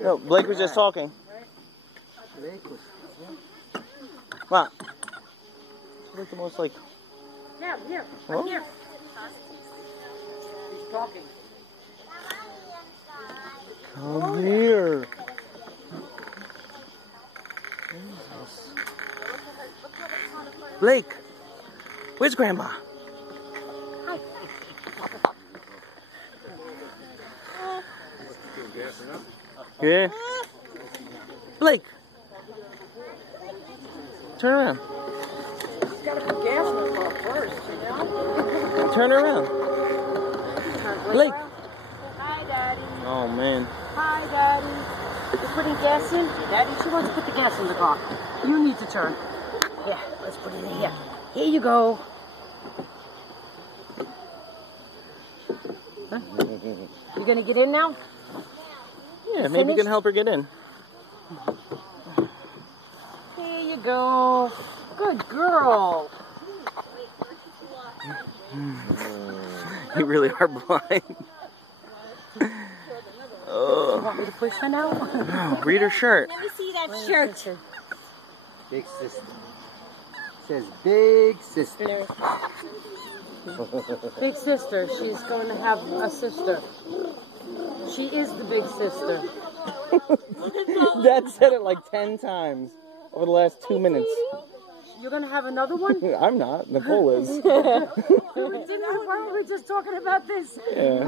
No, Blake was just talking. What? Like the most like. Yeah, here. Huh? I'm here. He's talking. Come here. Blake, where's Grandma? Hi. Yeah. Blake, turn around. He's got to put gas in the car first, you know? Turn around. Blake. Hi, Daddy. Oh man. Hi, Daddy. You're putting gas in? Daddy, she wants to put the gas in the car. You need to turn. Yeah, let's put it in here. Here you go. Huh? You gonna get in now? Yeah, maybe you can help her get in. Here you go. Good girl. You really are blind. You want me to push her now? Oh, read her shirt. Let me see that shirt. Big sister. Says big sister. Big sister. She's going to have a sister. She is the big sister. Dad said it like 10 times over the last 2 minutes. You're going to have another one? I'm not. Nicole is. We're just talking about this. Yeah.